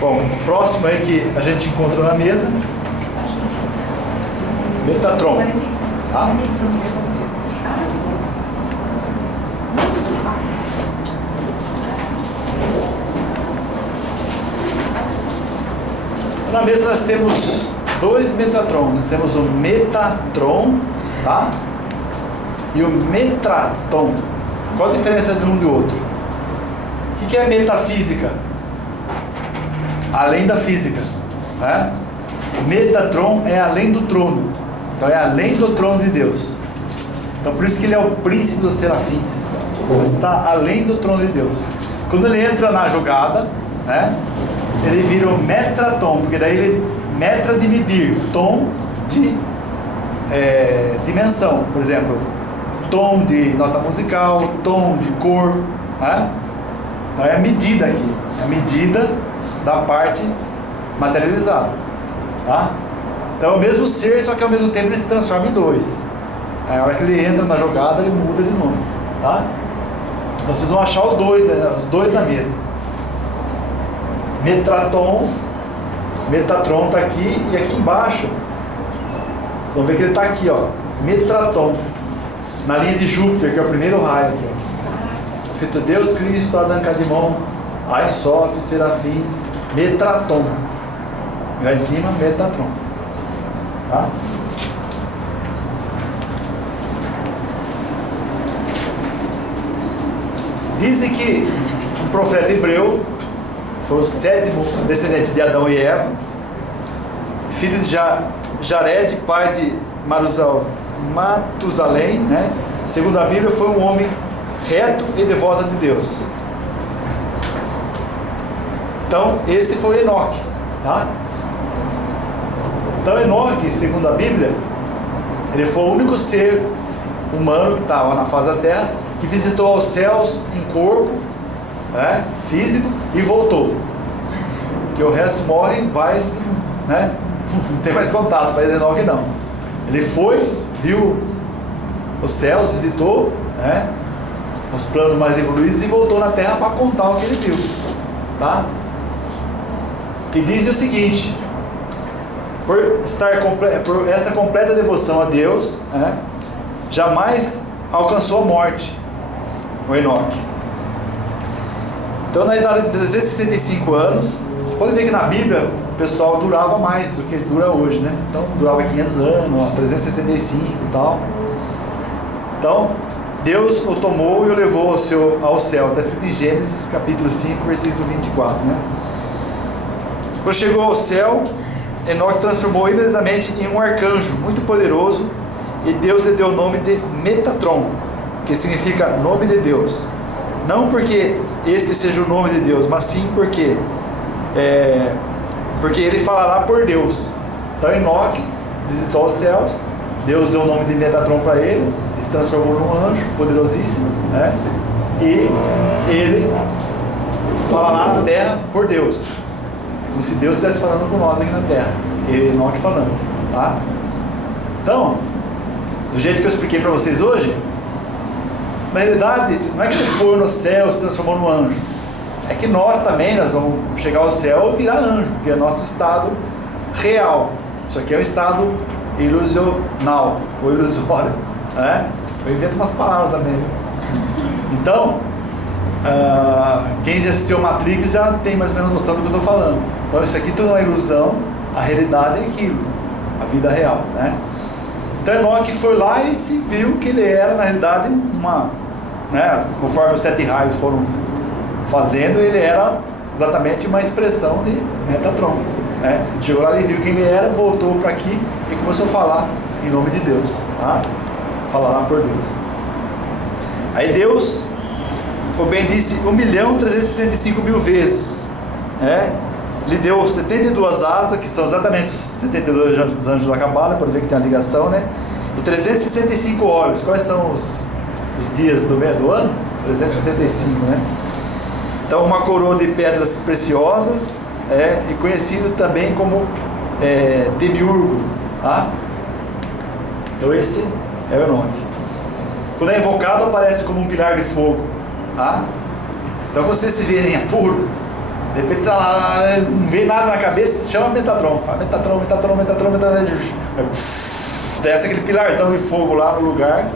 Bom, próximo aí que a gente encontra na mesa, Metatron. Tá? Na mesa nós temos dois Metatrons. Nós temos o Metatron, tá? E o Metraton. Qual a diferença de um do outro? O que é metafísica? Além da física, né? O Metatron é além do trono. Então é além do trono de Deus. Então por isso que ele é o príncipe dos serafins. Ele está além do trono de Deus. Quando ele entra na jogada, né, ele vira o Metraton, porque daí ele metra de medir, tom de dimensão. Por exemplo, tom de nota musical, tom de cor, né? Então é a medida aqui, é a medida da parte materializada, tá? Então é o mesmo ser, só que ao mesmo tempo ele se transforma em dois. Aí, a hora que ele entra na jogada, ele muda de nome, tá? Então vocês vão achar os dois na mesa. Metatron está aqui, e aqui embaixo vocês vão ver que ele está aqui, ó, Metraton, na linha de Júpiter, que é o primeiro raio aqui, ó. Escrito Deus, Cristo, Adão, Cadimon, Ein Sof, Serafins, Metraton. Lá em cima, Metatron. Tá? Dizem que um profeta hebreu foi o sétimo descendente de Adão e Eva, filho de Jared, pai de Matusalém, né? Segundo a Bíblia, foi um homem reto e devoto de Deus. Então, esse foi Enoque, tá? Então, Enoque, segundo a Bíblia, ele foi o único ser humano que estava na face da terra que visitou aos céus em corpo, né, físico, e voltou. Porque o resto morre, vai, né, não tem mais contato, mas Enoque não. Ele foi, viu os céus, visitou, né, os planos mais evoluídos, e voltou na terra para contar o que ele viu, tá? E diz o seguinte: por esta completa devoção a Deus, né, jamais alcançou a morte o Enoque. Então, na idade de 365 anos, você pode ver que na Bíblia o pessoal durava mais do que dura hoje, né? Então, durava 500 anos, 365 e tal. Então, Deus o tomou e o levou ao céu. Está escrito em Gênesis capítulo 5, versículo 24, né? Quando chegou ao céu, Enoque transformou imediatamente em um arcanjo muito poderoso, e Deus lhe deu o nome de Metatron, que significa nome de Deus. Não porque esse seja o nome de Deus, mas sim porque ele falará por Deus. Então Enoque visitou os céus, Deus deu o nome de Metatron para ele, ele se transformou num anjo poderosíssimo, né? E ele falará na terra por Deus, como se Deus estivesse falando com nós aqui na terra, e Enoque falando, tá? Então, do jeito que eu expliquei para vocês hoje, na realidade, não é que ele foi no céu, se transformou num anjo. É que nós também, nós vamos chegar ao céu e virar anjo, porque é nosso estado real. Isso aqui é um estado ilusional, ou ilusório, né? Eu invento umas palavras também, viu? Então, quem já assistiu Matrix já tem mais ou menos noção do que eu estou falando. Então, isso aqui tudo é uma ilusão, a realidade é aquilo, a vida real, né? Então Enoque foi lá e se viu que ele era, na realidade, né, conforme os 7 raios foram fazendo, ele era exatamente uma expressão de Metatron, né? Chegou lá e viu quem ele era, voltou para aqui e começou a falar em nome de Deus, tá? Falará por Deus. Aí Deus o bendice 1.365.000 vezes, né? Lhe deu 72 asas, que são exatamente os 72 anjos da Cabala, para ver que tem a ligação, né? E 365 olhos. Quais são os dias do ano? 365, né? Então, uma coroa de pedras preciosas, e conhecido também como Demiurgo, tá? Então, esse é o Enoque. Quando é invocado, aparece como um pilar de fogo, tá? Então, quando vocês se verem apuro, De repente tá lá, não vem nada na cabeça, se chama Metatron. Fala Metatron. Desce aquele pilarzão de fogo lá no lugar,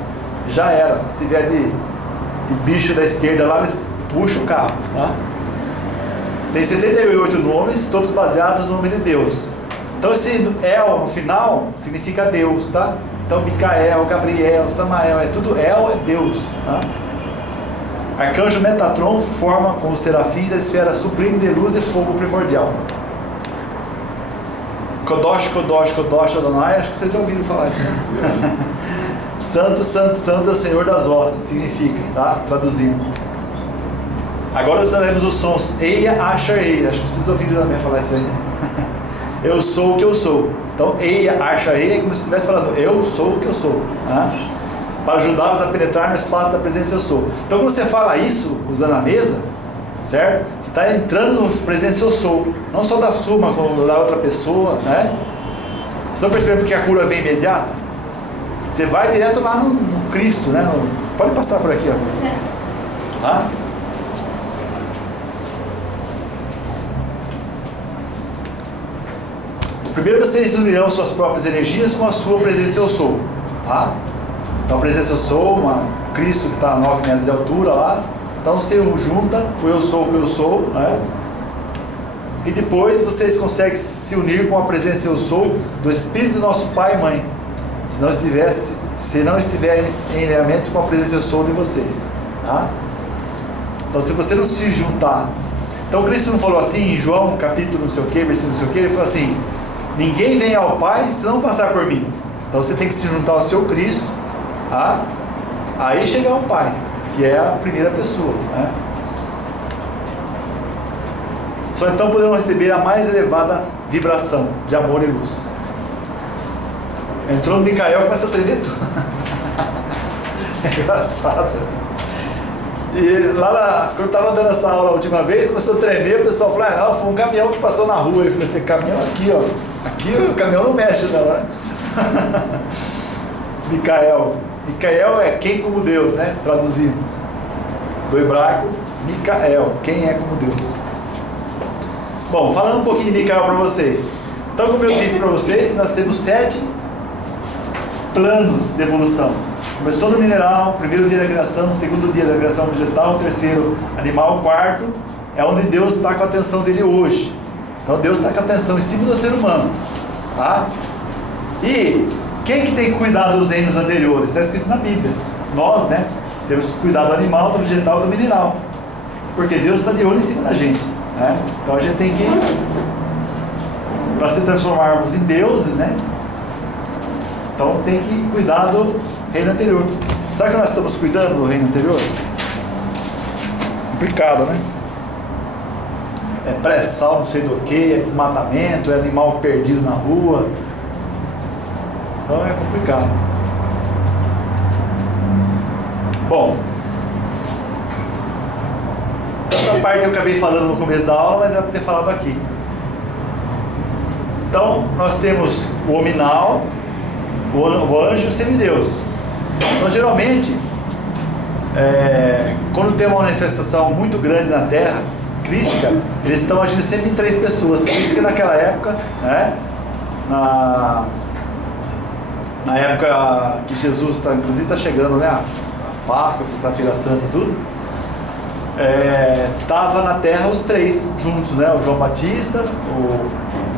já era. Se tiver de bicho da esquerda lá, eles puxam o carro. Tá? Tem 78 nomes, todos baseados no nome de Deus. Então esse El no final significa Deus, tá? Então Micael, Gabriel, Samael, é tudo El, é Deus, tá? Arcanjo Metatron forma com os serafins a esfera sublime de luz e fogo primordial. Kodosh, Kodosh, Kodosh Adonai, acho que vocês já ouviram falar isso, né? Santo, Santo, Santo é o Senhor das hostes, significa, tá? Traduzindo. Agora usaremos os sons Eia, Asher, Eia, acho que vocês ouviram também falar isso aí, né? Eu sou o que eu sou. Então, Eia, Asher, Eia é como se estivesse falando, eu sou o que eu sou, tá? Para ajudá-los a penetrar no espaço da presença eu sou. Então quando você fala isso, usando a mesa, certo? Você está entrando no presença eu sou, não só da sua, mas da outra pessoa, né? Vocês estão percebendo que a cura vem imediata? Você vai direto lá no Cristo, né? Pode passar por aqui, ó. Tá? Primeiro vocês unirão suas próprias energias com a sua presença eu sou, tá? Então a presença eu sou, Cristo que está a 9 metros de altura lá. Então você junta o eu sou o que eu sou, né? E depois vocês conseguem se unir com a presença eu sou do Espírito do nosso Pai e Mãe. Se não estiverem em alinhamento com a presença eu sou de vocês, tá? Então se você não se juntar. Então Cristo não falou assim em João capítulo não sei o que, versículo não sei o que, ele falou assim: ninguém vem ao Pai se não passar por mim. Então você tem que se juntar ao seu Cristo, tá? Aí chegar ao Pai, que é a primeira pessoa, né? Só então poderão receber a mais elevada vibração de amor e luz. Entrou no Micael e começa a tremer tudo. É engraçado. E lá quando eu estava dando essa aula a última vez, começou a tremer, o pessoal falou: ah, não, foi um caminhão que passou na rua. Eu falei assim: caminhão aqui, ó. Aqui o caminhão não mexe, não, né? Micael. Micael é quem como Deus, né? Traduzido do hebraico, Micael, quem é como Deus. Bom, falando um pouquinho de Micael para vocês. Então, como eu disse para vocês, nós temos 7 planos de evolução. Começou no mineral, primeiro dia da criação, segundo dia da criação vegetal, terceiro animal, quarto é onde Deus está com a atenção dele hoje. Então Deus está com a atenção em cima do ser humano, tá? E quem que tem que cuidar dos reinos anteriores? Está escrito na Bíblia. Nós, né? Temos que cuidar do animal, do vegetal e do mineral. Porque Deus está de olho em cima da gente, né? Então a gente tem que, para se transformarmos em deuses, né? Então tem que cuidar do reino anterior. Será que nós estamos cuidando do reino anterior? Complicado, né? É pré-sal, não sei do que, é desmatamento, é animal perdido na rua. Então é complicado. Bom, essa parte eu acabei falando no começo da aula, mas era para ter falado aqui. Então nós temos o hominal, o anjo e o semideus. Então geralmente, quando tem uma manifestação muito grande na Terra, crística, eles estão agindo sempre em 3 pessoas. Por isso que naquela época, né, na época que Jesus inclusive está chegando, né, a Páscoa, Sexta-feira Santa, tudo, estava na Terra os 3 juntos, né, o João Batista, o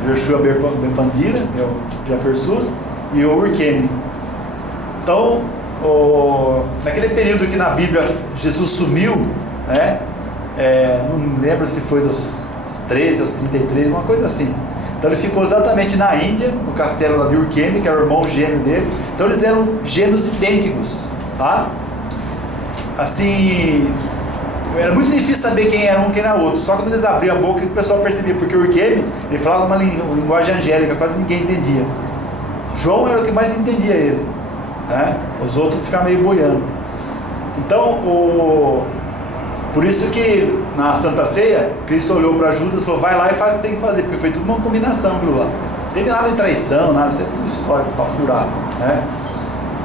Yeshua Ben Pandira, o Jeffersus, e o Urqueme. Então, naquele período que na Bíblia Jesus sumiu, né, não lembro se foi dos 13 aos 33, uma coisa assim. Então ele ficou exatamente na Índia, no castelo lá de Urqueme, que era o irmão gêmeo dele. Então eles eram gêmeos idênticos, tá? Assim, era muito difícil saber quem era um e quem era outro. Só quando eles abriam a boca que o pessoal percebia, porque o Urqueme, ele falava uma linguagem angélica, quase ninguém entendia. João era o que mais entendia ele, né? Os outros ficavam meio boiando. Então, por isso que na Santa Ceia, Cristo olhou para Judas e falou: vai lá e faz o que você tem que fazer, porque foi tudo uma combinação aquilo lá. Não teve nada de traição, nada, isso é tudo histórico para furar, né?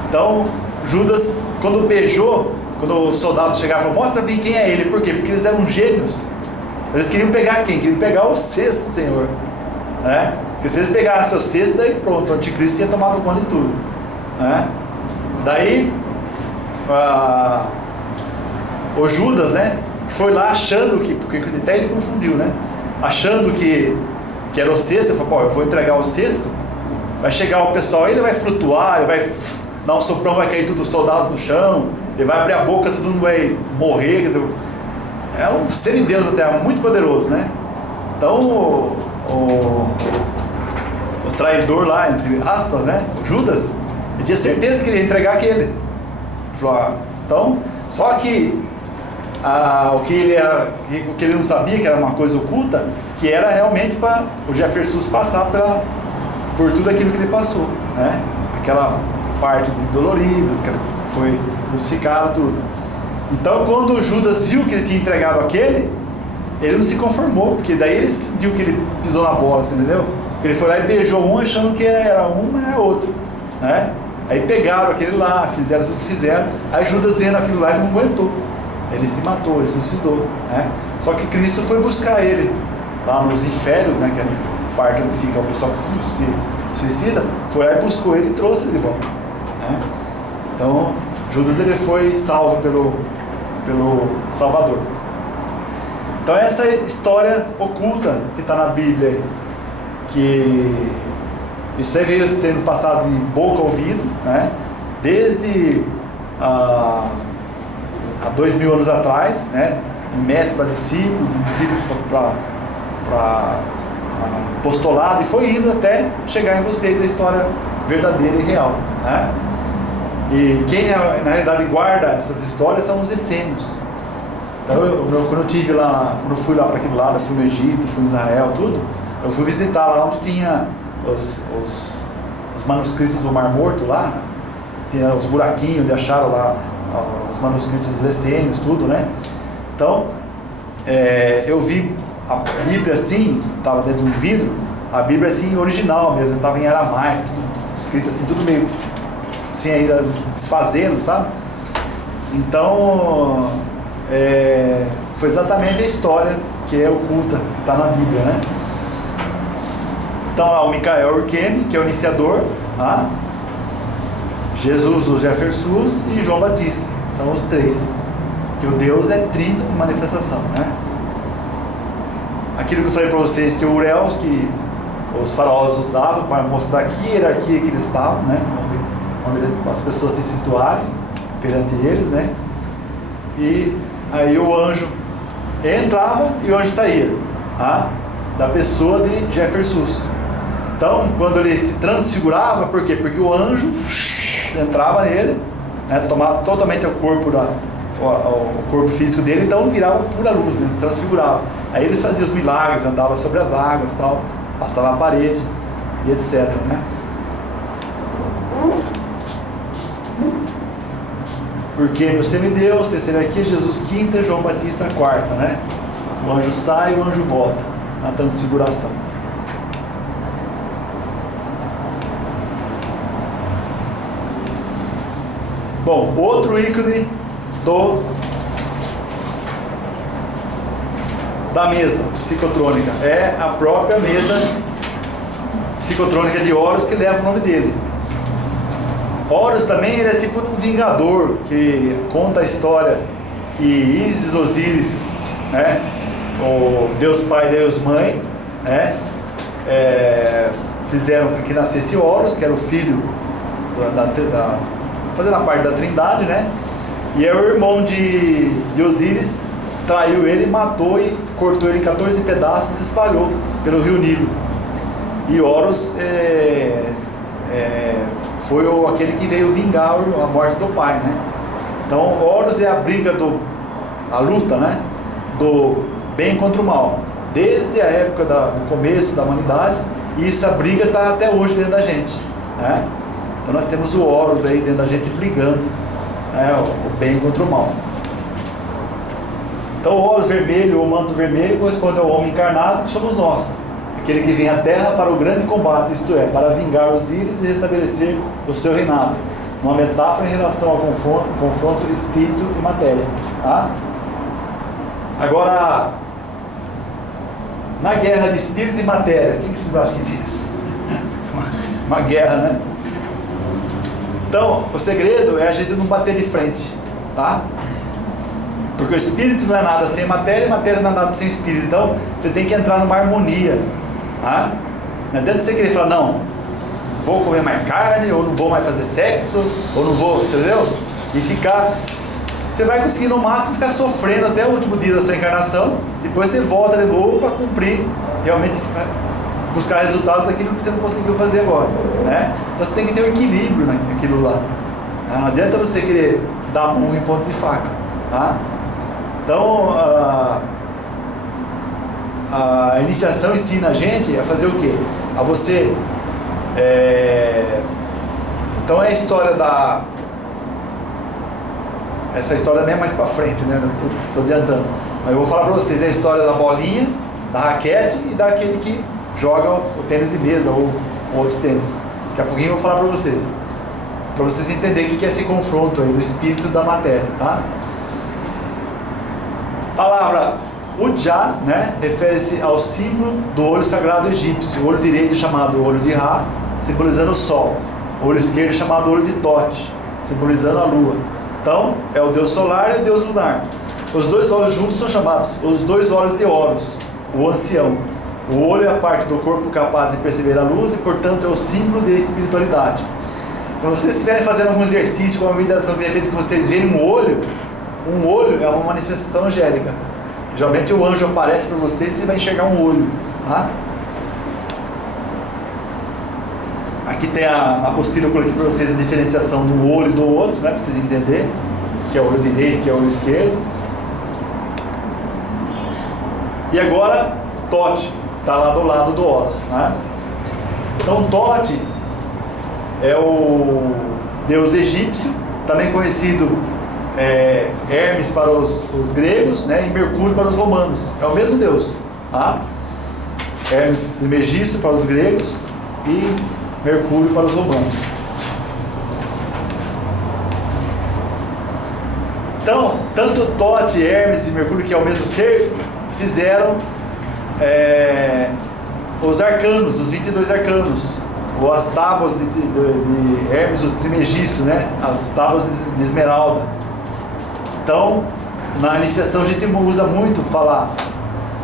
Então, Judas, quando beijou, quando os soldados chegaram, falou: mostra bem quem é ele. Por quê? Porque eles eram gêmeos. Eles queriam pegar quem? Queriam pegar o cesto, Senhor, né? Porque se eles pegassem o cesto, daí pronto, o anticristo tinha tomado conta de tudo, né? Daí o Judas, né, foi lá achando que, porque até ele confundiu, né, achando que era o cesto. Ele falou: pô, eu vou entregar o cesto, vai chegar o pessoal, ele vai flutuar, ele vai dar um soprão, vai cair tudo os soldados no chão, ele vai abrir a boca, todo mundo vai morrer. Quer dizer, é um semideus até, muito poderoso, né? Então o traidor lá, entre aspas, né, o Judas, ele tinha certeza que ele ia entregar aquele. Ele falou: então, só que o que ele não sabia, que era uma coisa oculta, que era realmente para o Jefferson passar por tudo aquilo que ele passou, né? Aquela parte de dolorido, que foi crucificado, tudo. Então, quando o Judas viu que ele tinha entregado aquele, ele não se conformou, porque daí ele sentiu que ele pisou na bola, você entendeu? Ele foi lá e beijou um, achando que era um, mas era outro, né? Aí pegaram aquele lá, fizeram tudo que fizeram. Aí Judas, vendo aquilo lá, ele não aguentou. Ele se matou, ele se suicidou, né? Só que Cristo foi buscar ele lá nos inférios, né? Que é a parte onde fica o pessoal que se suicida. Foi lá e buscou ele e trouxe ele de volta, né? Então, Judas, ele foi salvo pelo Salvador. Então, essa história oculta que está na Bíblia, que isso aí veio sendo passado de boca a ouvido, né? Desde há 2000 anos atrás, né? De mestre para discípulo, de discípulo para apostolado, e foi indo até chegar em vocês a história verdadeira e real, né? E quem na realidade guarda essas histórias são os essênios. Então quando eu tive lá, quando eu fui lá para aquele lado, eu fui no Egito, fui em Israel, tudo, eu fui visitar lá onde tinha os manuscritos do Mar Morto lá, tinha os buraquinhos onde acharam lá os manuscritos dos essênios, tudo, né? Então, eu vi a Bíblia assim, estava dentro de um vidro, a Bíblia assim original mesmo, estava em aramaico, tudo escrito assim, tudo meio assim ainda desfazendo, sabe? Então, foi exatamente a história que é oculta, que está na Bíblia, né? Então, há o Micael Urqueme, que é o iniciador, tá? Jesus, o Jefferson e João Batista, são os três, que o Deus é trino em manifestação, né? Aquilo que eu falei para vocês, que o Ureus, que os faraós usavam para mostrar que hierarquia que eles estavam, né? Onde as pessoas se situarem perante eles, né? E aí o anjo entrava e o anjo saía, tá? Da pessoa de Jefferson. Então, quando ele se transfigurava, por quê? Porque o anjo entrava nele, né? Tomava totalmente o corpo físico dele, então virava pura luz, né? Transfigurava. Aí eles faziam os milagres, andavam sobre as águas, tal, passava a parede e etc, né? Porque no semideus, terceira aqui, Jesus quinta, João Batista quarta, né? O anjo sai, o anjo volta na transfiguração. Bom, outro ícone da mesa psicotrônica é a própria mesa psicotrônica de Horus, que leva o nome dele. Horus também ele é tipo de um vingador, que conta a história que Ísis, Osíris, né, o Deus Pai e Deus Mãe, né, fizeram que nascesse Horus, que era o filho fazendo a parte da Trindade, né? E aí o irmão de Osíris traiu ele, matou e cortou ele em 14 pedaços e espalhou pelo rio Nilo. E Horus foi aquele que veio vingar a morte do pai, né? Então Horus é a briga a luta, né? Do bem contra o mal, desde a época do começo da humanidade, e essa briga está até hoje dentro da gente, né? Então nós temos o Horus aí dentro da gente brigando, né, o bem contra o mal. Então o Horus vermelho, ou manto vermelho, corresponde ao homem encarnado, que somos nós, aquele que vem à Terra para o grande combate, isto é, para vingar Osíris e restabelecer o seu reinado. Uma metáfora em relação ao confronto espírito e matéria, tá? Agora, Na guerra de espírito e matéria, o que vocês acham que fez? Uma guerra, né? Então, o segredo é a gente não bater de frente, tá? Porque o espírito não é nada sem matéria, e matéria não é nada sem o espírito. Então, você tem que entrar numa harmonia, tá? Não adianta você querer falar, não, vou comer mais carne, ou não vou mais fazer sexo, ou não vou, entendeu? E ficar... Você vai conseguir no máximo ficar sofrendo até o último dia da sua encarnação, depois você volta de novo para cumprir, realmente buscar resultados daquilo que você não conseguiu fazer agora, né? Então você tem que ter um equilíbrio naquilo lá. Não adianta você querer dar murro em ponta de faca, tá? Então a iniciação ensina a gente a fazer o quê? A você... Então é a história da... Essa história nem é mais pra frente, né? Tô adiantando. Mas eu vou falar pra vocês, é a história da bolinha, da raquete e daquele que joga o tênis de mesa ou outro tênis. Daqui a pouquinho eu vou falar pra vocês entenderem o que é esse confronto aí do espírito e da matéria, tá? A palavra Ujá, né? Refere-se ao símbolo do olho sagrado egípcio. O olho direito chamado olho de Ra, simbolizando o sol. O olho esquerdo chamado olho de Tote, simbolizando a lua. Então, é o deus solar e o deus lunar. Os dois olhos juntos são chamados os dois olhos de Horus, o ancião. O olho é a parte do corpo capaz de perceber a luz e, portanto, é o símbolo de espiritualidade. Quando vocês estiverem fazendo algum exercício, com uma meditação, de repente que vocês verem um olho é uma manifestação angélica. Geralmente o anjo aparece para vocês e você vai enxergar um olho, tá? Aqui tem a apostila, eu coloquei para vocês a diferenciação do olho e do outro, né, para vocês entenderem, que é o olho direito, que é o olho esquerdo. E agora, Tote, está lá do lado do Horus, né? Então, Tote é o deus egípcio, também conhecido Hermes para os gregos, né, e Mercúrio para os romanos. É o mesmo deus, tá? Hermes Trismegisto para os gregos e Mercúrio para os romanos. Então, tanto Tote, Hermes e Mercúrio, que é o mesmo ser, fizeram os arcanos, os 22 arcanos, ou as tábuas de Hermes, os Trismegisto, né? As tábuas de esmeralda. Então, na iniciação a gente usa muito falar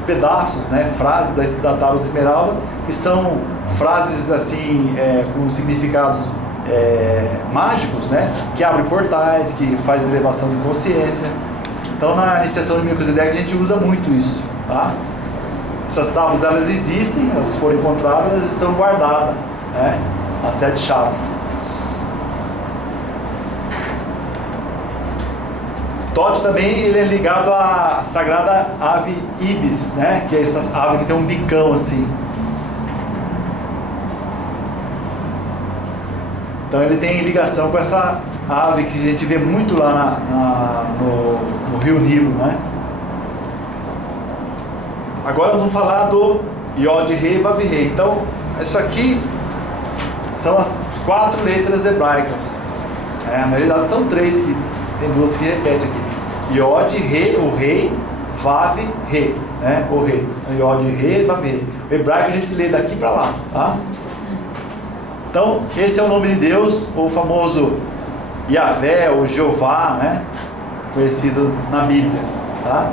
pedaços, né? Frases da tábua de esmeralda, que são frases assim, com significados mágicos, né? Que abrem portais, que faz elevação de consciência. Então, na iniciação de Melquisedeque a gente usa muito isso, tá? Essas tábuas, elas existem, elas foram encontradas, elas estão guardadas, né? As 7 chaves. Tote também ele é ligado à sagrada ave Ibis, né? Que é essa ave que tem um bicão assim. Então ele tem ligação com essa ave que a gente vê muito lá no Rio Nilo, né? Agora nós vamos falar do Yod Rei Vav Rei. Então, isso aqui são as 4 letras hebraicas. Na realidade são 3, que tem 2 que repetem aqui. Yod, Rei, o Rei, Vav, Rei, né? O Rei. Então, Yod, Rei, Vav, Rei. O hebraico a gente lê daqui para lá, tá? Então, esse é o nome de Deus, o famoso Yahvé, ou Jeová, né? Conhecido na Bíblia, tá?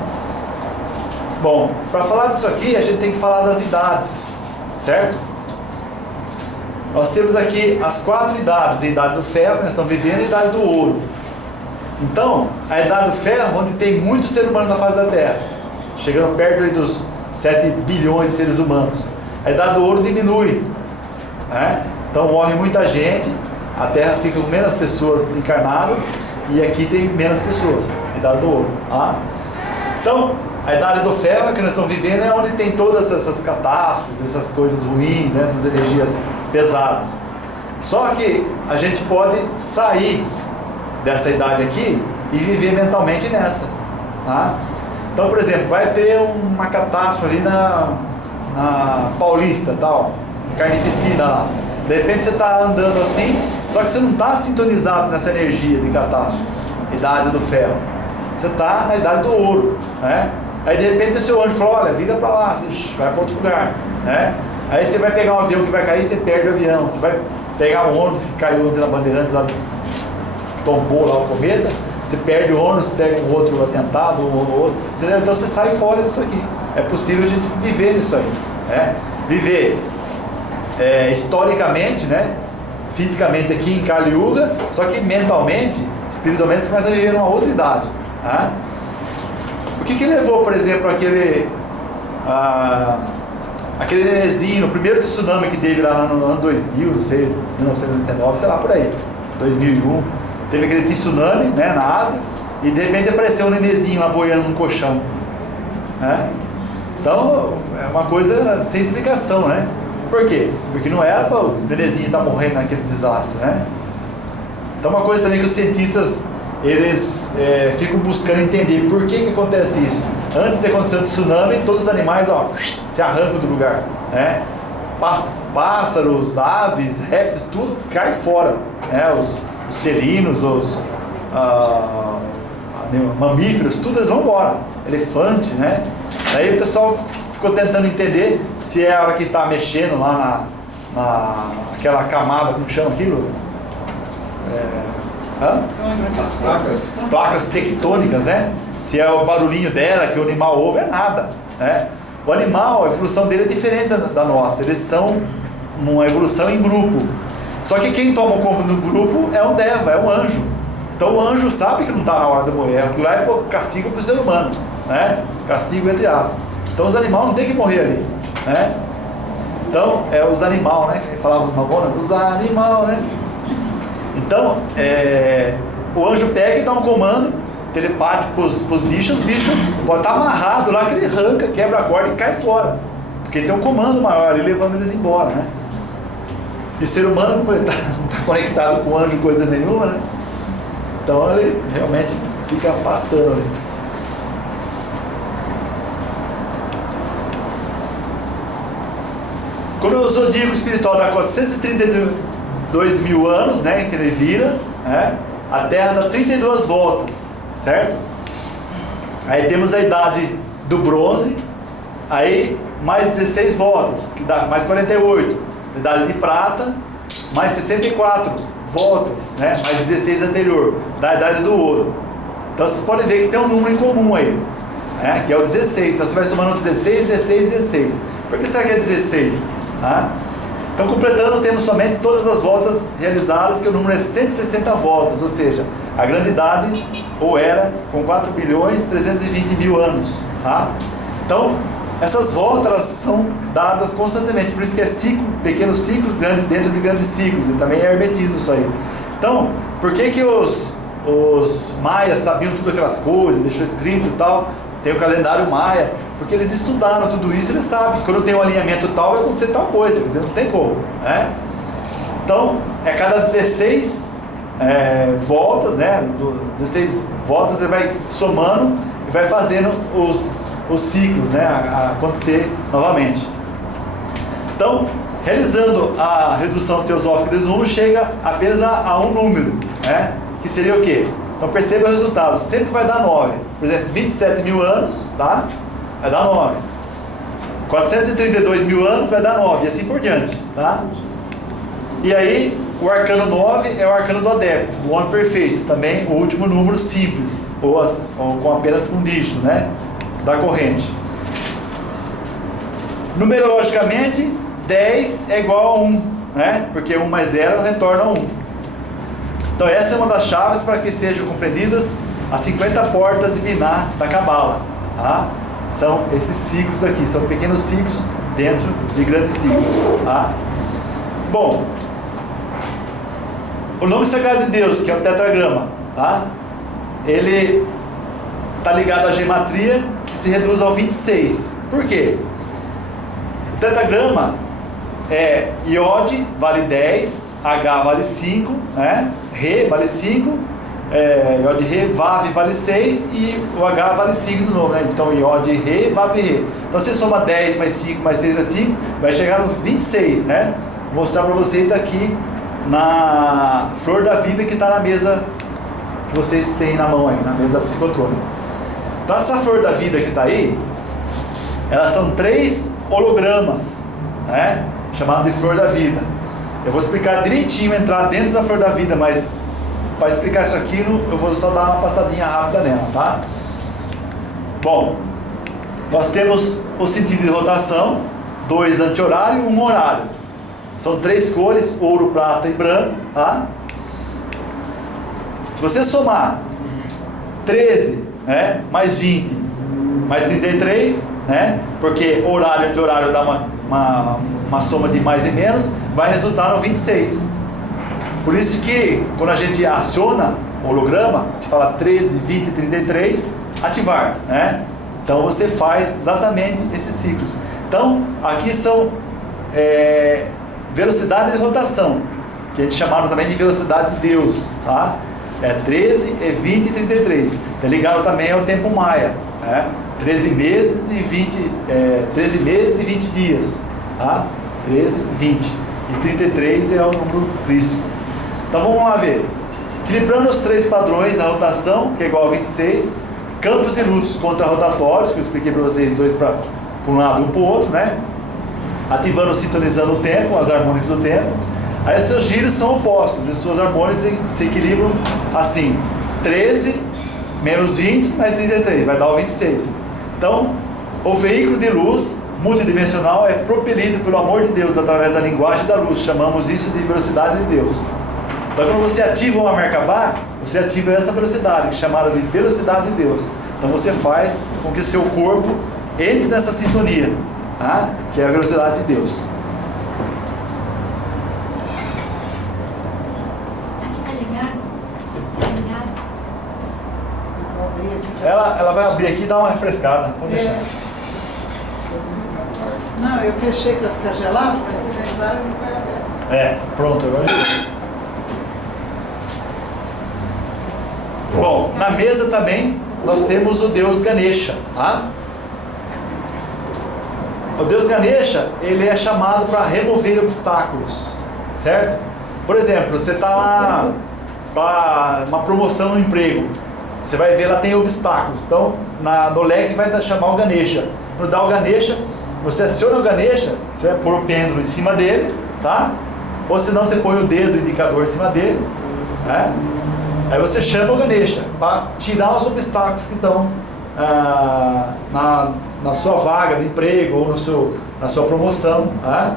Bom, para falar disso aqui, a gente tem que falar das idades, certo? Nós temos aqui as 4 idades: a idade do ferro, que nós estamos vivendo, e a idade do ouro. Então, a idade do ferro, onde tem muito ser humano na face da Terra, chegando perto aí dos 7 bilhões de seres humanos. A idade do ouro diminui, né? Então morre muita gente, a Terra fica com menos pessoas encarnadas, e aqui tem menos pessoas, a idade do ouro, tá? Então, a idade do ferro, que nós estamos vivendo, é onde tem todas essas catástrofes, essas coisas ruins, né? Essas energias pesadas. Só que a gente pode sair dessa idade aqui e viver mentalmente nessa, tá? Então, por exemplo, vai ter uma catástrofe ali na Paulista, tal, carnificina lá. De repente você está andando assim, só que você não está sintonizado nessa energia de catástrofe, idade do ferro. Você está na idade do ouro, né? Aí de repente o seu anjo falou, olha, vida para lá, você vai para outro lugar, né? Aí você vai pegar um avião que vai cair, você perde o avião. Você vai pegar um ônibus que caiu na Bandeirantes, lá, tombou lá o cometa, você perde o ônibus, pega um outro atentado, então você sai fora disso aqui. É possível a gente viver nisso aí, né? Viver historicamente, né? Fisicamente aqui em Kali Yuga, só que mentalmente, espiritualmente, você começa a viver numa outra idade, né? O que levou, por exemplo, aquele nenezinho, no primeiro tsunami que teve lá no ano 2000, não sei, 1999, sei lá, por aí, 2001, teve aquele tsunami, né, na Ásia, e de repente apareceu um nenezinho lá boiando num colchão, né? Então, é uma coisa sem explicação, né? Por quê? Porque não era para o nenezinho estar morrendo naquele desastre, né? Então, uma coisa também que os cientistas, eles ficam buscando entender por que acontece isso. Antes de acontecer o tsunami, todos os animais, ó, se arrancam do lugar, né? Pássaros, aves, répteis, tudo cai fora, né? Os felinos, os mamíferos, tudo eles vão embora. Elefante, né? Aí o pessoal ficou tentando entender se é a hora que está mexendo lá naquela camada, como chama aquilo? As placas tectônicas, né? Se é o barulhinho dela que o animal ouve, é nada, né? O animal, a evolução dele é diferente da nossa. Eles são uma evolução em grupo. Só que quem toma o corpo do grupo é um deva, é um anjo. Então o anjo sabe que não está na hora de morrer. Aquilo lá é castigo para o ser humano, né? Castigo entre aspas. Então os animais não tem que morrer ali, né? Então, os animais, né? Que falavam os mamonas, os animais, né? Então, o anjo pega e dá um comando telepático para os bichos. Os bichos podem estar amarrados lá, que ele arranca, quebra a corda e cai fora. Porque tem um comando maior ali levando eles embora, né? E o ser humano, como ele não está conectado com o anjo coisa nenhuma, né? Então ele realmente fica pastando ali. Quando o zodíaco espiritual dá 432 mil anos, né, que ele vira, né, a Terra dá 32 voltas, certo? Aí temos a idade do bronze, aí mais 16 voltas, que dá mais 48. A idade de prata, mais 64 voltas, né, mais 16 anterior, da idade do ouro. Então vocês podem ver que tem um número em comum aí, né, que é o 16. Então você vai somando 16, 16, 16. Por que será que é 16? Então, completando, temos somente todas as voltas realizadas, que o número é 160 voltas, ou seja, a grande idade, ou era, com 4 bilhões 320 mil anos. Então, essas voltas elas são dadas constantemente, por isso que é ciclo, pequenos ciclos grandes dentro de grandes ciclos, e também é hermetismo isso aí. Então, por que os maias sabiam tudo aquelas coisas, deixou escrito e tal? Tem o calendário maia, porque eles estudaram tudo isso, eles sabem que quando tem um alinhamento tal, vai acontecer tal coisa, quer dizer, não tem como, né? Então, cada 16 voltas, né? 16 voltas, ele vai somando e vai fazendo os ciclos, né? A acontecer novamente. Então, realizando a redução teosófica dos números, chega apenas a um número, né? Que seria o quê? Então perceba o resultado, sempre vai dar 9. Por exemplo, 27 mil anos, tá? Vai dar 9. 432 mil anos vai dar 9, e assim por diante, tá? E aí, o arcano 9 é o arcano do adepto, o homem perfeito, também o último número simples, ou com apenas um dígito, né? Da corrente. Numerologicamente, 10 é igual a 1, né? Porque 1 mais 0 retorna a 1. Então essa é uma das chaves para que sejam compreendidas as 50 portas de Binah da Cabala, tá? São esses ciclos aqui, são pequenos ciclos dentro de grandes ciclos, tá? Bom, o nome sagrado de Deus, que é o tetragrama, tá? Ele está ligado à gematria, que se reduz ao 26. Por quê? O tetragrama é Iod vale 10, H vale 5, né? Re vale 5, Iod Re, Vav vale 6 e o H vale 5 de novo, né? Então Iod Re, Vav Re. Então você soma 10 mais 5 mais 6 mais 5, vai chegar no 26, né? Vou mostrar para vocês aqui na flor da vida que está na mesa que vocês têm na mão aí, na mesa da psicotrônica. Então essa flor da vida que está aí, elas são 3 hologramas, né? Chamado de flor da vida. Eu vou explicar direitinho, entrar dentro da flor da vida, mas para explicar isso aqui, eu vou só dar uma passadinha rápida nela, tá? Bom, nós temos o sentido de rotação, 2 anti-horário e 1 horário. São 3 cores, ouro, prata e branco, tá? Se você somar 13, né, mais 20, mais 33, né, porque horário de horário dá uma soma de mais e menos, vai resultar no 26. Por isso que quando a gente aciona o holograma, a gente fala 13, 20, 33, ativar, né? Então você faz exatamente esses ciclos. Então aqui são velocidade de rotação, que a gente chamava também de velocidade de Deus, tá? É 13, 20 e 33. Tá ligado também ao tempo maia, né? 13 meses e 20 dias, tá? 13, 20 e 33 é o número crístico. Então vamos lá ver. Equilibrando os 3 padrões, a rotação, que é igual a 26, campos de luz contra-rotatórios, que eu expliquei para vocês, 2 para um lado e um para o outro, né? Ativando, sintonizando o tempo, as harmônicas do tempo. Aí os seus giros são opostos, as suas harmônicas se equilibram assim, 13 menos 20 mais 33, vai dar o 26. Então, o veículo de luz multidimensional é propelido pelo amor de Deus através da linguagem da luz, chamamos isso de velocidade de Deus. Então quando você ativa uma Merkabah, você ativa essa velocidade, que é chamada de velocidade de Deus. Então você faz com que seu corpo entre nessa sintonia, tá? Que é a velocidade de Deus. Ela vai abrir aqui e dar uma refrescada. Pode deixar. Não, eu fechei para ficar gelado, mas vocês entraram e não foi aberto. Pronto, agora já. Bom, na mesa também nós temos o Deus Ganesha, tá? O Deus Ganesha, ele é chamado para remover obstáculos, certo? Por exemplo, você está lá para uma promoção no emprego, você vai ver lá tem obstáculos, então no leque vai chamar o Ganesha. Quando dá o Ganesha, você aciona o Ganesha, você vai pôr o pêndulo em cima dele, tá? Ou senão você põe o dedo indicador em cima dele, né? Aí você chama o Ganesha para tirar os obstáculos que estão na sua vaga de emprego, ou na sua promoção, né?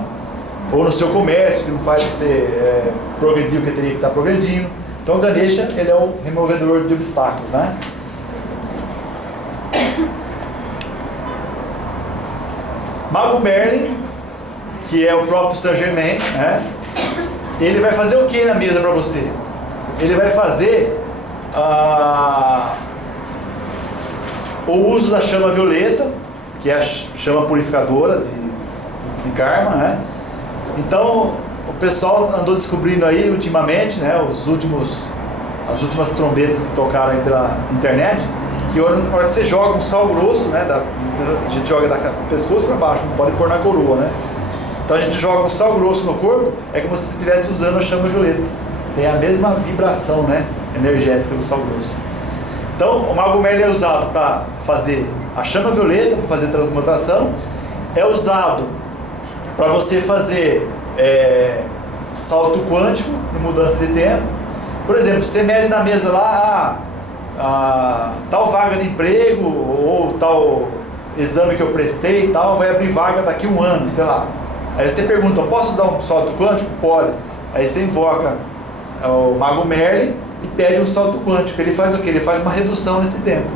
Ou no seu comércio, que não faz você progredir o que teria que estar progredindo. Então o Ganesha, ele é o removedor de obstáculos, né? Mago Merlin, que é o próprio Saint Germain, né? Ele vai fazer o que na mesa para você? Ele vai fazer o uso da chama violeta, que é a chama purificadora de karma, né? Então o pessoal andou descobrindo aí ultimamente, né, as últimas trombetas que tocaram aí pela internet, que na hora que você joga um sal grosso, né, a gente joga do pescoço para baixo, não pode pôr na coroa, né? Então a gente joga um sal grosso no corpo, é como se você estivesse usando a chama violeta. Tem a mesma vibração, né, energética do sal grosso. Então o Mago Merlin é usado para fazer a chama violeta, para fazer transmutação, é usado para você fazer salto quântico de mudança de tempo. Por exemplo, você mede na mesa lá tal vaga de emprego ou tal exame que eu prestei e tal, vai abrir vaga daqui a um ano, sei lá. Aí você pergunta, posso usar um salto quântico? Pode. Aí você invoca o Mago Merlin e pede um salto quântico. Ele faz o quê? Ele faz uma redução nesse tempo.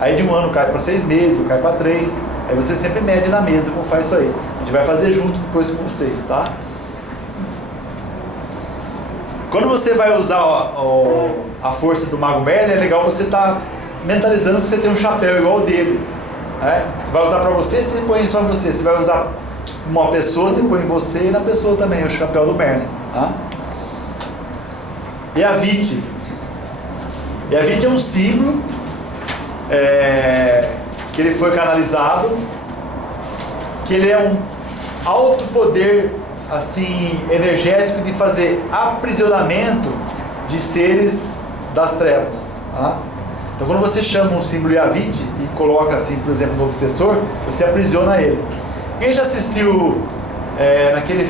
Aí de um ano cai para 6 meses, ou cai para 3. Aí você sempre mede na mesa como faz isso aí. A gente vai fazer junto depois com vocês, tá? Quando você vai usar a força do Mago Merlin, é legal você estar mentalizando que você tem um chapéu igual ao dele, né? Você vai usar para você, você põe só você. Você vai usar uma pessoa, você põe você e na pessoa também, o chapéu do Merlin, tá? E a Vite. E a Vite é um símbolo que ele foi canalizado, que ele é um alto poder assim energético de fazer aprisionamento de seres das trevas, tá? Então quando você chama um símbolo Yavite e coloca assim, por exemplo, no obsessor, você aprisiona ele. Quem já assistiu naquele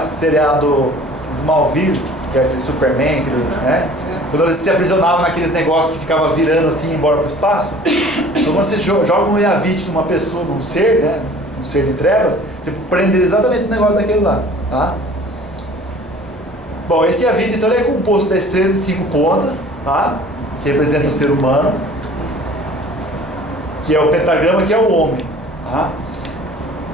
seriado Smallville, que é aquele Superman, né? Quando eles se aprisionavam naqueles negócios que ficava virando assim, embora para o espaço. Então quando você joga um Yavit numa pessoa, num ser, né? Um ser de trevas, você prende exatamente o negócio daquele lá, tá? Bom, esse Yavit então ele é composto da estrela de 5 pontas, tá? Que representa o ser humano, que é o pentagrama, que é o homem, tá?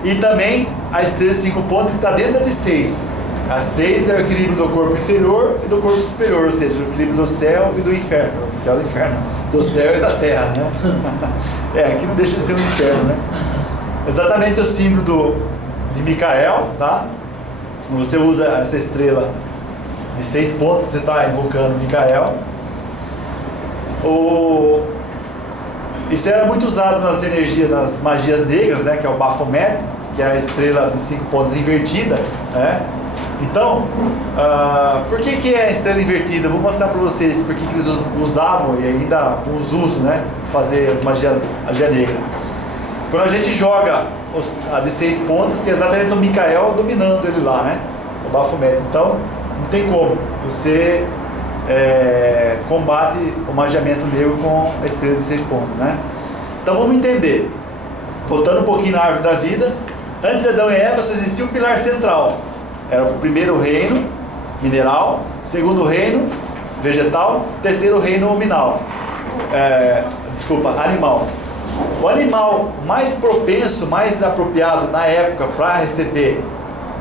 E também a estrela de 5 pontas que está dentro da de 6. A 6 é o equilíbrio do corpo inferior e do corpo superior, ou seja, o equilíbrio do céu e do inferno. Do céu e do inferno, do céu e da terra, né? Aqui não deixa de ser um inferno, né? Exatamente o símbolo de Micael, tá? Você usa essa estrela de 6 pontas, você está invocando Micael. Isso era muito usado nas energias, nas magias negras, né? Que é o Baphomet, que é a estrela de 5 pontas invertida, né? Então, por que é a estrela invertida? Eu vou mostrar para vocês por que eles usavam e ainda os usam, né? Fazer as magia negra. Quando a gente joga a de 6 pontas, que é exatamente o Micael dominando ele lá, né? O Baphomet. Então, não tem como. Você combate o magiamento negro com a estrela de 6 pontas, né? Então vamos entender. Voltando um pouquinho na árvore da vida, antes de Adão e Eva só existia um pilar central. Era o primeiro reino mineral, segundo reino vegetal, terceiro reino animal. O animal mais propenso, mais apropriado na época para receber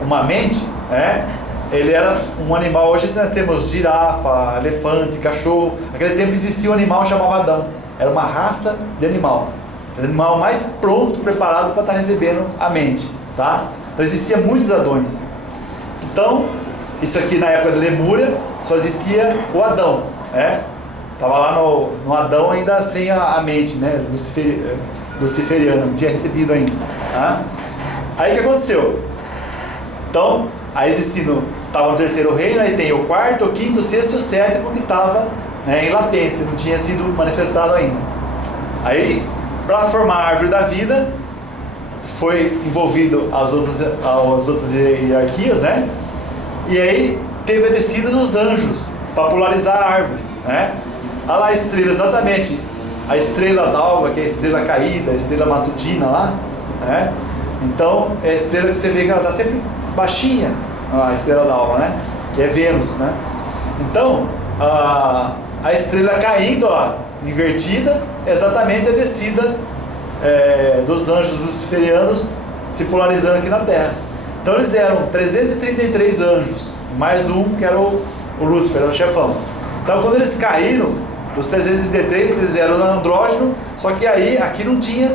uma mente, né? Ele era um animal. Hoje nós temos girafa, elefante, cachorro. Naquele tempo existia um animal chamado Adão. Era uma raça de animal. Era o animal mais pronto, preparado para estar recebendo a mente, tá? Então existia muitos Adões. Então, isso aqui na época da Lemúria, só existia o Adão, né? Estava lá no Adão ainda sem a mente, né? Luciferiana, não tinha recebido ainda, tá? Aí o que aconteceu? Então, aí estava no terceiro reino, aí tem o quarto, o quinto, o sexto e o sétimo que estava, né, em latência, não tinha sido manifestado ainda. Aí, para formar a árvore da vida, foi envolvido as outras hierarquias, né? E aí teve a descida dos anjos para polarizar a árvore, né? Olha lá a estrela, exatamente a estrela d'alva, que é a estrela caída, a estrela matutina lá, né? Então é a estrela que você vê que ela está sempre baixinha, a estrela d'alva, né? Que é Vênus, né? Então a estrela caindo lá, invertida, é exatamente a descida dos anjos luciferianos se polarizando aqui na Terra. Então eles eram 333 anjos, mais um que era o Lúcifer, era o chefão. Então quando eles caíram, dos 333 eles eram andrógeno, só que aí aqui não tinha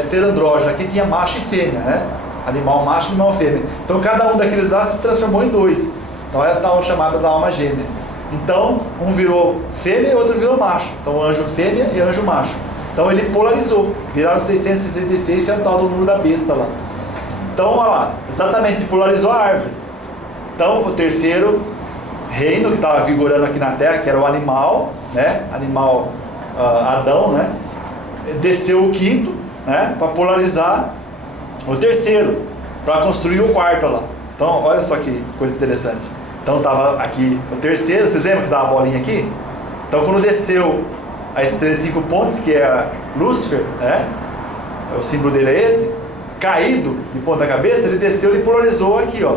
ser andrógeno, aqui tinha macho e fêmea, né? Animal macho e animal fêmea. Então cada um daqueles lá se transformou em 2. Então é a tal chamada da alma gêmea. Então um virou fêmea e outro virou macho. Então anjo fêmea e anjo macho. Então ele polarizou, viraram 666, que é o tal do número da besta lá. Então olha lá, exatamente, polarizou a árvore. Então o terceiro reino que estava vigorando aqui na Terra, que era o animal, né? Animal Adão, né? Desceu o quinto, né? Para polarizar o terceiro, para construir o quarto lá. Então olha só que coisa interessante. Então estava aqui o terceiro, vocês lembram que dava a bolinha aqui? Então quando desceu a estrela de 5 pontos, que é Lúcifer, né? O símbolo dele é esse, caído de ponta cabeça, ele desceu e polarizou aqui, ó.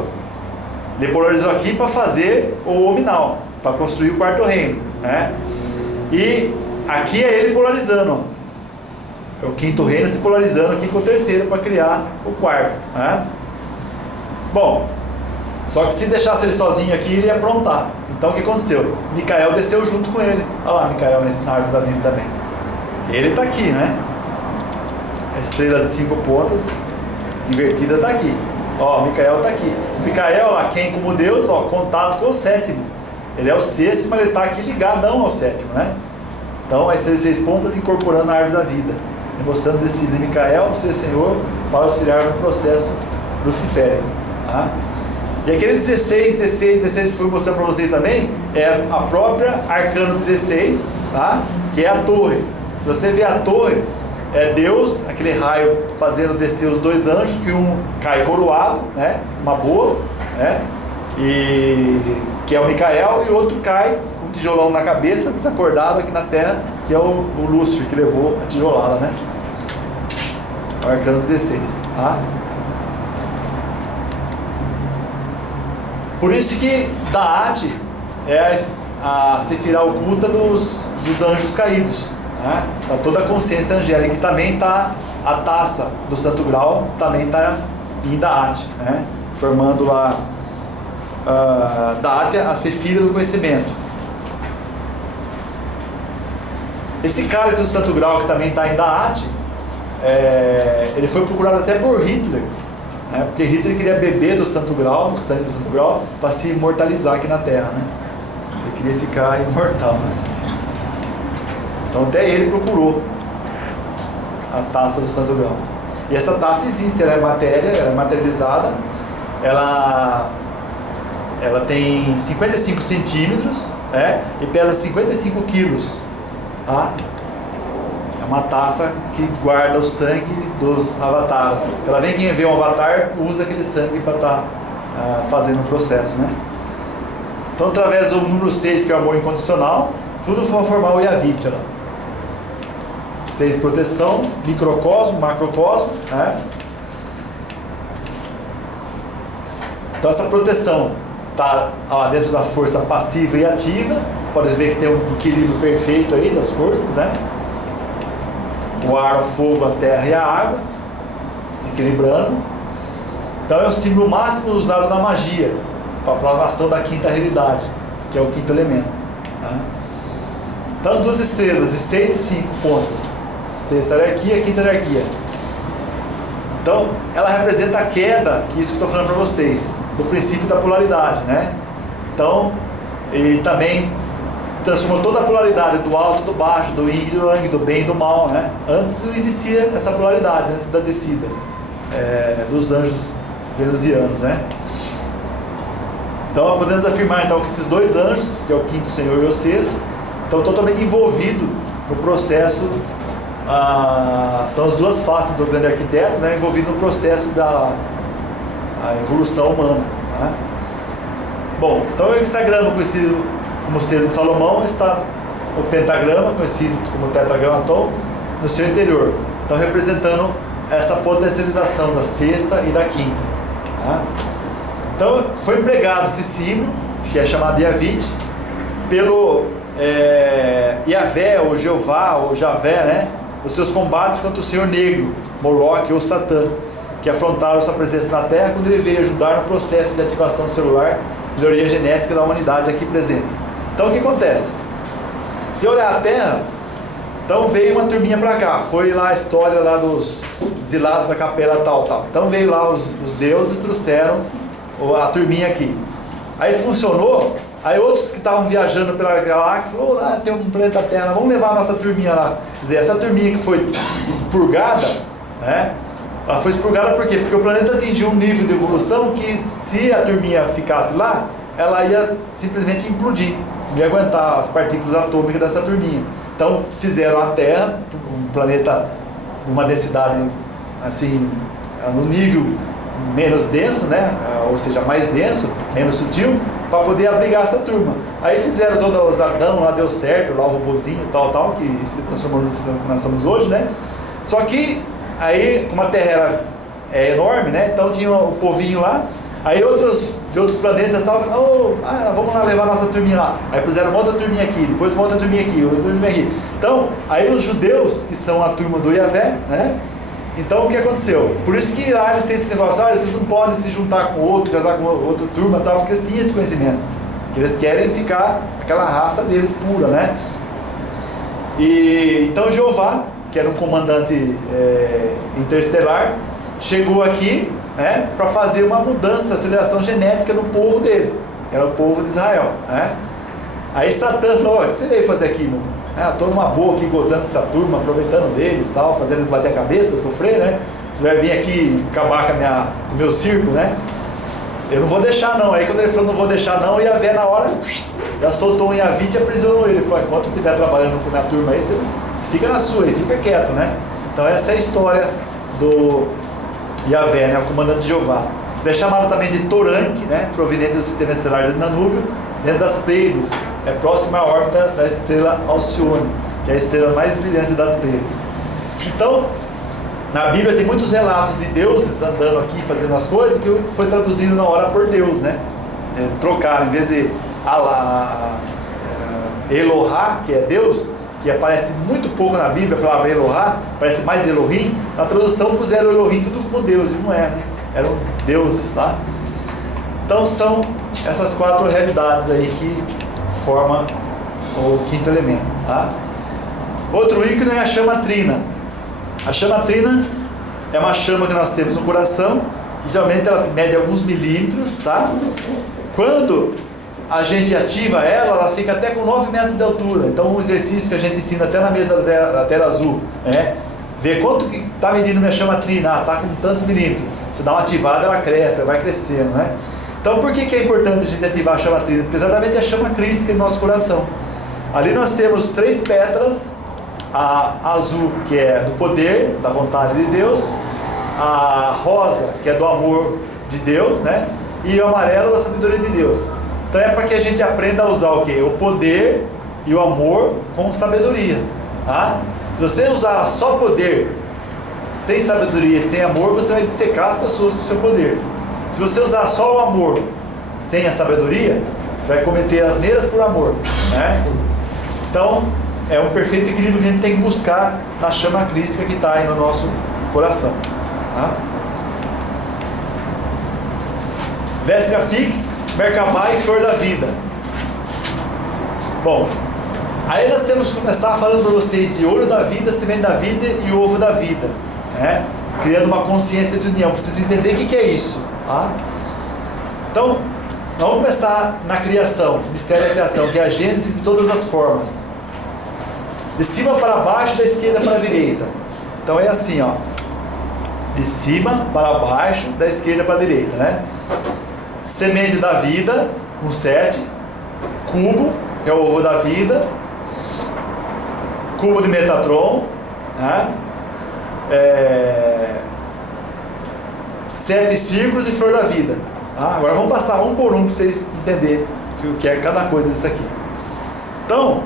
Ele polarizou aqui para fazer o hominal, para construir o quarto reino, né? E aqui é ele polarizando, ó. É o quinto reino se polarizando aqui com o terceiro para criar o quarto, né? Bom, só que se deixasse ele sozinho aqui, ele ia aprontar. Então o que aconteceu? Micael desceu junto com ele. Olha lá Micael na árvore da vida também. Ele está aqui, né? A estrela de 5 pontas invertida está aqui. Ó, Micael está aqui. Micael lá, quem como Deus, ó, contato com o sétimo. Ele é o sexto, mas ele está aqui ligadão ao sétimo, né? Então a estrela de 6 pontas incorporando a árvore da vida, demonstrando a descida de Micael, ser Senhor, para auxiliar no processo luciférico, tá? E aquele 16 que fui mostrando para vocês também, é a própria Arcano 16, tá? Que é a torre. Se você ver a torre, é Deus, aquele raio fazendo descer os dois anjos, que um cai coroado, né? Uma boa, né? E que é o Micael, e o outro cai com um tijolão na cabeça, desacordado aqui na terra, que é o Lúcifer, que levou a tijolada, né? O arcano 16, tá? Por isso que Da'at é a sefirá oculta dos anjos caídos, né? Tá toda a consciência angélica, e também tá a taça do Santo Grau, também tá em Da'at, né? Formando lá Da'at, a sefira do conhecimento. Esse cálice do Santo Grau, que também está em Da'at, ele foi procurado até por Hitler, né? Porque Hitler queria beber do Santo Grau, do sangue do Santo Grau, para se imortalizar aqui na Terra, né? Ele queria ficar imortal, né? Então até ele procurou a taça do Santo Grau. E essa taça existe, ela é matéria, ela é materializada, ela tem 55 centímetros, né? E pesa 55 quilos, tá? É uma taça que guarda o sangue dos avatares. Cada vez que vê um avatar, usa aquele sangue para estar fazendo o processo, né? Então, através do número 6, que é o amor incondicional, tudo vai formar o Yavit, lá. 6, proteção, microcosmo, macrocosmo, né? Então, essa proteção está lá dentro da força passiva e ativa. Pode ver que tem um equilíbrio perfeito aí das forças, né? O ar, o fogo, a terra e a água se equilibrando. Então é o símbolo máximo usado na magia para a programação da quinta realidade, que é o quinto elemento, né? Então 2 estrelas e 6 e 5 pontas, sexta hierarquia, quinta hierarquia. Então ela representa a queda, que é isso que eu estou falando para vocês, do princípio da polaridade, né? Então, e também transformou toda a polaridade do alto e do baixo, do yin e do yang, do bem e do mal, né? Antes não existia essa polaridade, antes da descida dos anjos venusianos, né? Então podemos afirmar então que esses 2 anjos, que é o quinto senhor e o sexto, estão totalmente envolvidos no processo, são as 2 faces do grande arquiteto, né? Envolvido no processo da evolução humana, né? Bom, então o hexagrama conhecido como selo de Salomão está o pentagrama, conhecido como tetragramaton, no seu interior. Então representando essa potencialização da sexta e da quinta, tá? Então foi empregado esse símbolo, que é chamado Yavit, pelo Yahvé, ou Jeová, ou Javé, né? Os seus combates contra o Senhor Negro, Moloque ou Satã, que afrontaram sua presença na Terra quando ele veio ajudar no processo de ativação celular e melhoria genética da humanidade aqui presente. Então o que acontece? Se olhar a Terra, então veio uma turminha para cá, foi lá a história lá dos exilados da capela tal. Então veio lá os deuses, trouxeram a turminha aqui. Aí funcionou, aí outros que estavam viajando pela galáxia falaram, lá tem um planeta Terra, vamos levar a nossa turminha lá. Quer dizer, essa turminha que foi expurgada, né? Ela foi expurgada por quê? Porque o planeta atingiu um nível de evolução que se a turminha ficasse lá, ela ia simplesmente implodir, não ia aguentar as partículas atômicas dessa turminha. Então fizeram a Terra, um planeta de uma densidade assim, no nível menos denso, né? Ou seja, mais denso, menos sutil, para poder abrigar essa turma. Aí fizeram todos os Adão, lá deu certo, lá o robozinho, tal, que se transformou no que nós somos hoje, né? Só que aí, como a Terra é enorme, né? Então tinha o povinho lá. Aí de outros planetas estavam falando, vamos lá levar nossa turminha lá. Aí puseram uma outra turminha aqui, depois uma outra turminha aqui, outra turminha aqui. Então, aí os judeus, que são a turma do Yahvé, né? Então o que aconteceu? Por isso que lá eles têm esse negócio, olha, vocês não podem se juntar com outro, casar com outra turma, tal, porque eles tinham esse conhecimento. Que eles querem ficar aquela raça deles pura, né? E então Jeová, que era um comandante interestelar, chegou aqui, né, para fazer uma mudança, aceleração genética no povo dele, que era o povo de Israel, né? Aí Satã falou, o que você veio fazer aqui, meu? Estou numa boa aqui, gozando com essa turma, aproveitando deles, tal, fazendo eles bater a cabeça, sofrer, né? Você vai vir aqui acabar com o meu circo, né? Eu não vou deixar não. Aí quando ele falou não vou deixar não, o Yahvé na hora já soltou um Yavit e aprisionou ele. Ele falou, enquanto eu estiver trabalhando com a minha turma aí, você fica na sua aí, fica quieto, né? Então essa é a história do Yahvé, né? O comandante de Jeová. Ele é chamado também de Toranque, né? Proveniente do sistema estelar de Danúbio, dentro das Pleiades, é próximo à órbita da estrela Alcione, que é a estrela mais brilhante das Pleiades. Então, na Bíblia tem muitos relatos de deuses andando aqui, fazendo as coisas, que foi traduzido na hora por Deus, né? Trocaram, em vez de Elohá, que é Deus, que aparece muito pouco na Bíblia, a palavra Elohá, parece mais Elohim, na tradução puseram Elohim tudo como Deus, e não é, né? Eram deuses, tá? Então são essas 4 realidades aí que formam o quinto elemento, tá? Outro ícone é a chama trina. A chama trina é uma chama que nós temos no coração, que geralmente ela mede alguns milímetros, tá? Quando a gente ativa ela fica até com 9 metros de altura. Então um exercício que a gente ensina até na mesa da tela azul, né? Ver quanto que está medindo minha chama trina, está com tantos milímetros. Você dá uma ativada, ela cresce, ela vai crescendo, né? Então por que é importante a gente ativar a chama trina? Porque exatamente é a chama crística em nosso coração. Ali nós temos 3 pétalas, a azul, que é do poder, da vontade de Deus, a rosa, que é do amor de Deus, né? E o amarelo, da sabedoria de Deus. Então é para que a gente aprenda a usar o quê? O poder e o amor com sabedoria, tá? Se você usar só poder, sem sabedoria e sem amor, você vai dissecar as pessoas com o seu poder. Se você usar só o amor, sem a sabedoria, você vai cometer asneiras por amor, né? Então, é um perfeito equilíbrio que a gente tem que buscar na chama crística que está aí no nosso coração, tá? Vesica Pix, Merkabah e Flor da Vida. Bom, aí nós temos que começar falando para vocês de olho da vida, semente da vida e ovo da vida, né? Criando uma consciência de união, para vocês entenderem o que é isso, tá? Então, nós vamos começar na criação, mistério da criação, que é a gênese de todas as formas. De cima para baixo, da esquerda para a direita. Então é assim, ó. De cima para baixo, da esquerda para a direita, né? Semente da vida, com 7. Cubo, que é o ovo da vida. Cubo de Metatron, né? 7 círculos e flor da vida. Tá? Agora vamos passar um por um para vocês entenderem o que é cada coisa disso aqui. Então,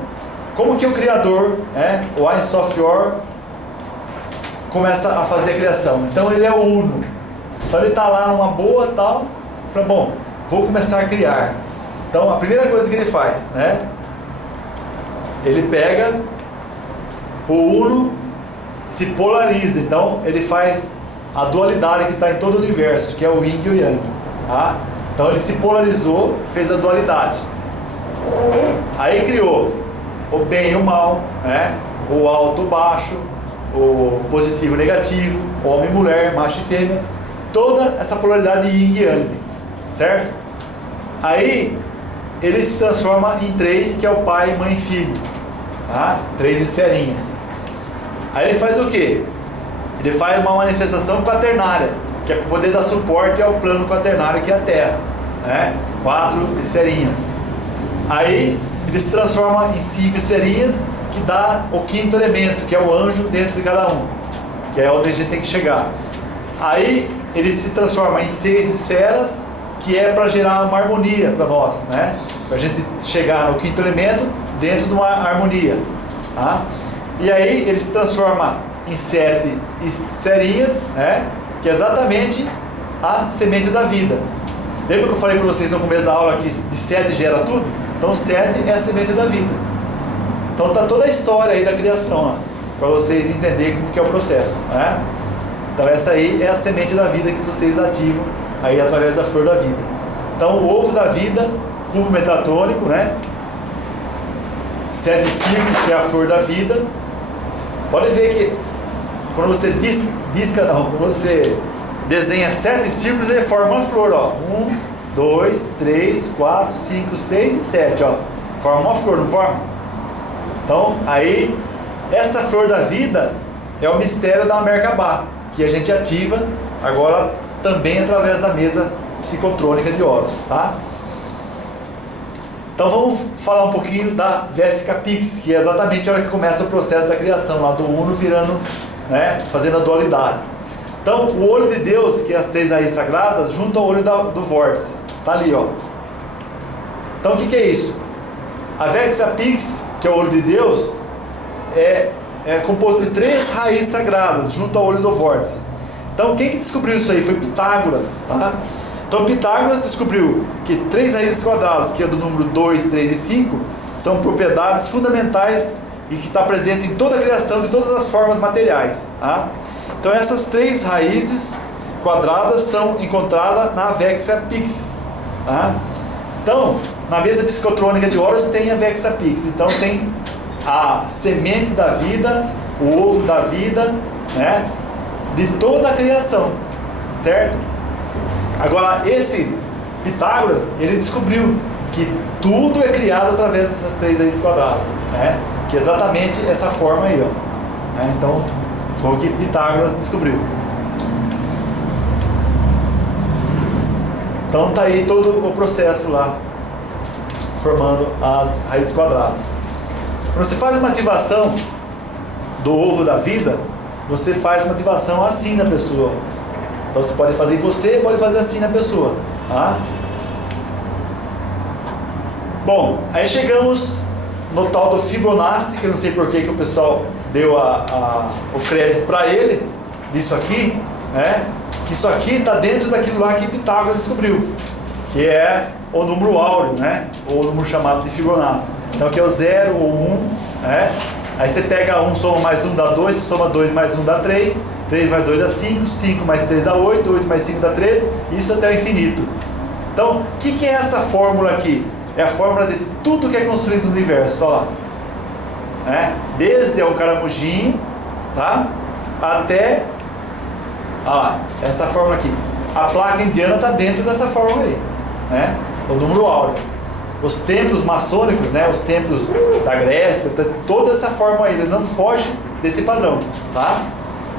como que o Criador, o Ein Sof Yor, começa a fazer a criação? Então ele é o Uno. Então ele está lá numa boa tal, fala, bom, vou começar a criar. Então a primeira coisa que ele faz, né? Ele pega o Uno, se polariza. Então ele faz a dualidade que está em todo o universo, que é o Yin e o Yang. Tá? Então ele se polarizou, fez a dualidade. Aí criou o bem e o mal, né? O alto, o baixo, o positivo e negativo, homem e mulher, macho e fêmea, toda essa polaridade yin e yang, certo? Aí ele se transforma em 3, que é o pai, mãe e filho, tá? 3 esferinhas. Aí ele faz o quê? Ele faz uma manifestação quaternária, que é para poder dar suporte ao plano quaternário, que é a Terra, né? 4 esferinhas. Aí ele se transforma em 5 esferinhas, que dá o 5º elemento, que é o anjo dentro de cada um, que é onde a gente tem que chegar. Aí ele se transforma em 6 esferas, que é para gerar uma harmonia para nós, né? Para a gente chegar no 5º elemento dentro de uma harmonia, tá? E aí ele se transforma em 7 esferinhas, né? Que é exatamente a semente da vida. Lembra que eu falei para vocês no começo da aula que de 7 gera tudo? Então 7 é a semente da vida. Então tá toda a história aí da criação, para vocês entenderem como que é o processo, né? Então essa aí é a semente da vida que vocês ativam aí através da flor da vida. Então o ovo da vida, cubo metatônico, né? 7 círculos, que é a flor da vida. Pode ver que quando você quando você desenha 7 círculos, ele forma uma flor, ó. 1, 2, 3, 4, 5, 6 e 7, ó. Forma uma flor, não forma? Então, aí, essa flor da vida é o mistério da Merkabah, que a gente ativa agora também através da mesa psicotrônica de Horus, tá? Então vamos falar um pouquinho da Vesica Pix, que é exatamente a hora que começa o processo da criação, lá do Uno virando né, fazendo a dualidade. Então, o olho de Deus, que é as 3 raízes sagradas, junto ao olho do vórtice. Está ali, ó. Então, o que é isso? A Vexa Pix, que é o olho de Deus, é composto de 3 raízes sagradas, junto ao olho do vórtice. Então, quem que descobriu isso aí? Foi Pitágoras, tá? Então, Pitágoras descobriu que 3 raízes quadradas, que é do número 2, 3 e 5, são propriedades fundamentais e que está presente em toda a criação de todas as formas materiais, tá? Então, essas 3 raízes quadradas são encontradas na Vexa Pix, tá? Então, na mesa psicotrônica de Horus tem a Vexa Pix. Então, tem a semente da vida, o ovo da vida, né, de toda a criação, certo? Agora, esse Pitágoras, ele descobriu que tudo é criado através dessas 3 raízes quadradas, né? Que é exatamente essa forma aí, ó. Né? Então, foi o que Pitágoras descobriu. Então, tá aí todo o processo lá, formando as raízes quadradas. Quando você faz uma ativação do ovo da vida, você faz uma ativação assim na pessoa. Então você pode fazer em você, pode fazer assim na pessoa, tá? Bom, aí chegamos no tal do Fibonacci, que eu não sei por que o pessoal deu o crédito para ele, disso aqui, né? Que isso aqui está dentro daquilo lá que Pitágoras descobriu, que é o número áureo, né? Ou o número chamado de Fibonacci. Então aqui é o 0 ou 1, né? Aí você pega 1, soma mais 1 dá 2, soma 2 mais 1 dá 3, 3 mais 2 dá 5, 5 mais 3 dá 8, 8 mais 5 dá 13, isso até o infinito. Então, o que é essa fórmula aqui? É a fórmula de tudo que é construído no universo, olha lá. Né? Desde o caramujinho, tá? Até, olha lá, essa fórmula aqui. A placa indiana está dentro dessa fórmula aí, né? O número áureo. Os templos maçônicos, né? Os templos da Grécia, toda essa fórmula aí, ele não foge desse padrão, tá?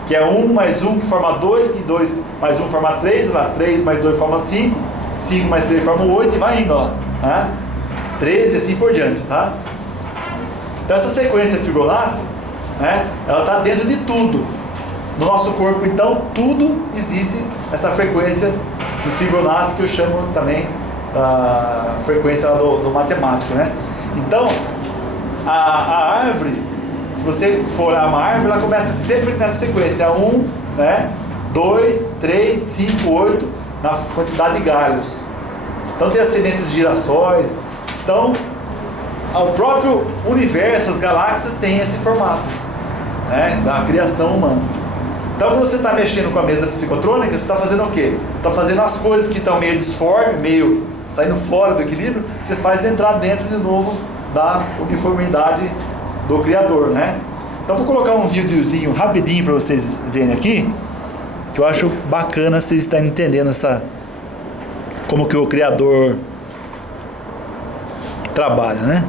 Que é 1 mais 1 que forma 2, que 2 mais 1 forma 3, lá 3 mais 2 forma 5, 5 mais 3 forma 8 e vai indo, ó, tá? 13 e assim por diante, tá? Então essa sequência Fibonacci, né? Ela está dentro de tudo. No nosso corpo, então, tudo existe essa frequência do Fibonacci, que eu chamo também da frequência do matemático, né? Então, a árvore, se você for olhar uma árvore, ela começa sempre nessa sequência, 1, né? 2, 3, 5, 8, na quantidade de galhos. Então tem as sementes de girassóis. Então, o próprio universo, as galáxias têm esse formato, né? Da criação humana. Então, quando você está mexendo com a mesa psicotrônica, você está fazendo o quê? Está fazendo as coisas que estão meio disforme, meio saindo fora do equilíbrio, você faz entrar dentro de novo da uniformidade do Criador, né? Então, vou colocar um videozinho rapidinho para vocês verem aqui, que eu acho bacana vocês estarem entendendo como que o Criador trabalha, né?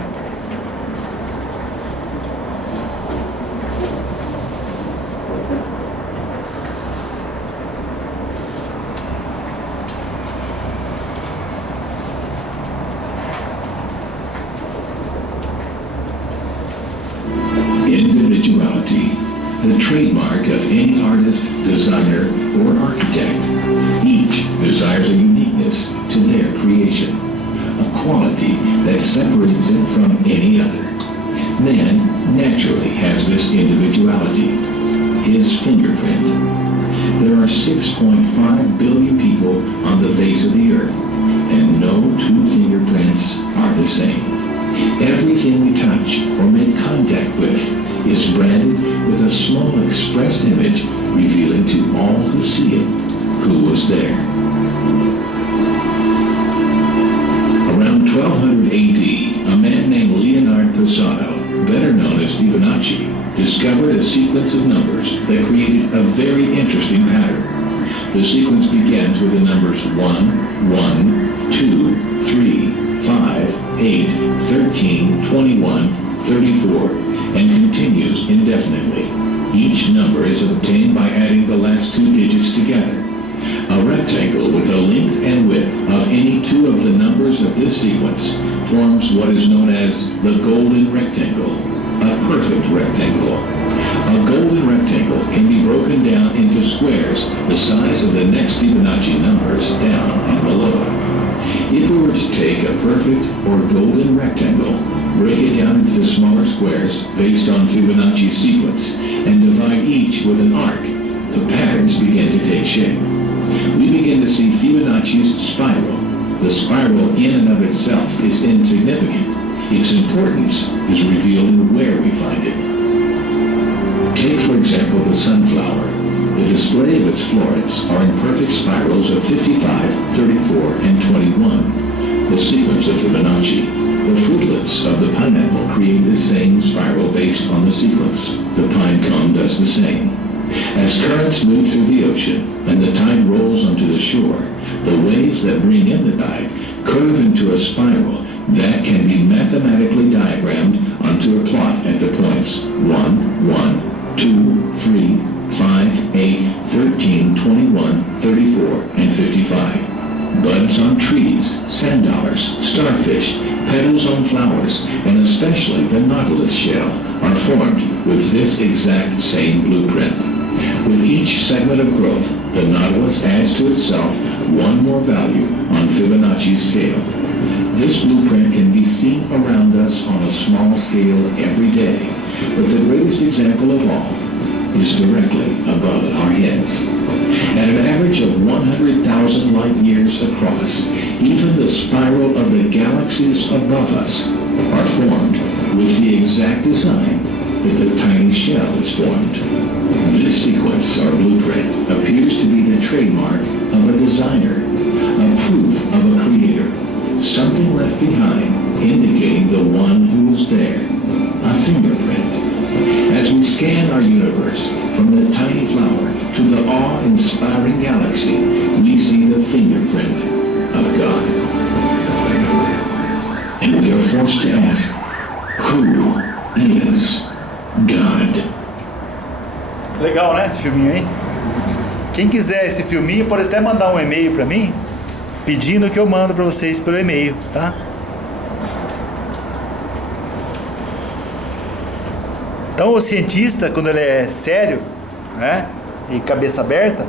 Individuality, the trademark of any artist, designer, or architect. Each desires a uniqueness to their creation, a quality that separates it from any other. Man naturally has this individuality, his fingerprint. There are 6.5 billion people on the face of the earth, and no two fingerprints are the same. Everything we touch or make contact with is branded with a small expressed image revealing to all who see it who was there. Around 1200 AD, a man named Leonard Pisano, better known as Fibonacci, discovered a sequence of numbers that created a very interesting pattern. The sequence begins with the numbers 1, 1, 2, 3, 5, 8, 13, 21, 34, and continues indefinitely. Each number is obtained by adding the last two digits together. A rectangle with a length and width of any two of the numbers of this sequence forms what is known as the golden rectangle, a perfect rectangle. A golden rectangle can be broken down into squares the size of the next Fibonacci numbers down and below. If we were to take a perfect or golden rectangle, break it down into smaller squares based on Fibonacci sequence, and divide each with an arc, the patterns begin to take shape. We begin to see Fibonacci's spiral. The spiral in and of itself is insignificant. Its importance is revealed in where we find it. Take, for example, the sunflower. The display of its florets are in perfect spirals of 55, 34, and 21, the sequence of Fibonacci. The fruitlets of the pineapple create the same spiral based on the sequence. The pine cone does the same. As currents move through the ocean and the tide rolls onto the shore, the waves that bring in the tide curve into a spiral that can be mathematically diagrammed onto a plot at the points 1, 1, 2, 3, 5, 8, 13, 21, 34, and 55. Buds on trees, sand dollars, starfish, petals on flowers, and especially the nautilus shell are formed with this exact same blueprint. With each segment of growth, the nautilus adds to itself one more value on Fibonacci's scale. This blueprint can be seen around us on a small scale every day, but the greatest example of all is directly above our heads. At an average of 100,000 light years across, even the spiral of the galaxies above us are formed with the exact design that the tiny shell is formed. This sequence or blueprint appears to be the trademark of a designer, a proof of a creator, something left behind indicating the one who is there, a fingerprint. As we scan our universe from the tiny flower to the awe-inspiring galaxy, we see the fingerprint of God. And we are forced to ask, who is God? Legal, né, esse filminho, hein? Quem quiser esse filminho pode até mandar um e-mail para mim, pedindo que eu mando para vocês pelo e-mail, tá? Então o cientista, quando ele é sério, né, e cabeça aberta,